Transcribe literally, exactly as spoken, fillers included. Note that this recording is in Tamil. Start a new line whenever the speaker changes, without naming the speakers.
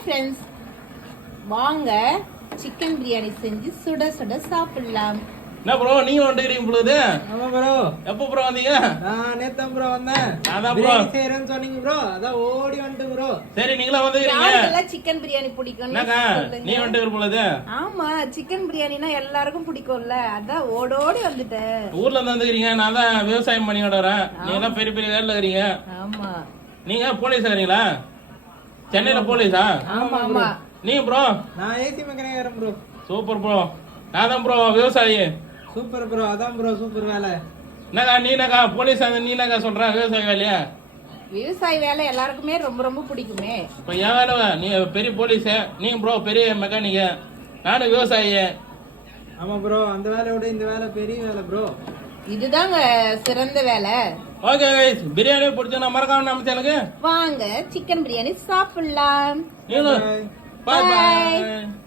ஃப்ரெண்ட்ஸ், வாங்க சிக்கன் பிரியாணி செஞ்சு சுட சுட சாப்பிடலாம்.
என்ன ப்ரோ நீங்க வந்துக்கிறீங்க பொழுது?
ஆமா ப்ரோ.
எப்போ ப்ரோ வந்தீங்க?
நான் நேத்தான் ப்ரோ வந்தேன்.
அதான் ப்ரோ
பிரியாணி செய்றேன்னு சொன்னீங்க ப்ரோ, அதான் ஓடி வந்துட்டேன் ப்ரோ.
சரி நீங்களா வந்துக்கிறீங்க?
யாருக்கெல்லாம் சிக்கன் பிரியாணி பிடிக்கும்
என்னக்கா நீ வந்துக்கிற பொழுது?
ஆமா, சிக்கன் பிரியாணினா எல்லாருக்கும் பிடிக்கும்ல, அதான் ஓடோடி வந்துட்டேன்.
ஊர்ல இருந்து வந்துக்கிறீங்க, நான் தான் விவசாயம் பண்ணி வரேன். நீங்க எல்லாம் பெரிய பெரிய வேலையில இருக்கிறீங்க.
ஆமா.
நீங்க போலீஸ் ஆகிறீங்களா? சென்னையில போலீஸா?
ஆமா ஆமா.
நீங்க ப்ரோ?
நான் AC mechanic bro.
Super bro. நான் தான் ப்ரோ விவசாயி.
சூப்பர் ப்ரோ, அதான் ப்ரோ சூப்பர் வேலை.
என்னக்கா நீ என்னக்கா போலீஸ் நீ என்னக்கா சொல்ற விவசாய வேலையா?
விவசாய வேலை எல்லாருக்குமே ரொம்ப ரொம்ப பிடிக்குமே.
இப்போ என் வேலை நீ பெரிய போலீஸ், நீங்க ப்ரோ பெரிய மெக்கானிக், நானும் விவசாயி.
ஆமா ப்ரோ, அந்த வேலையோட இந்த வேலை பெரிய வேலை ப்ரோ.
இதுதாங்க சிறந்த வேலை.
ஓகே கைஸ், பிரியாணி பிடிச்சா மறக்காம நம்ம சேனலுக்கு
வாங்க சிக்கன் பிரியாணி சாப்பிடலாம்.
நீங்களும்
Bye.
பாய்
Bye.
பாய்.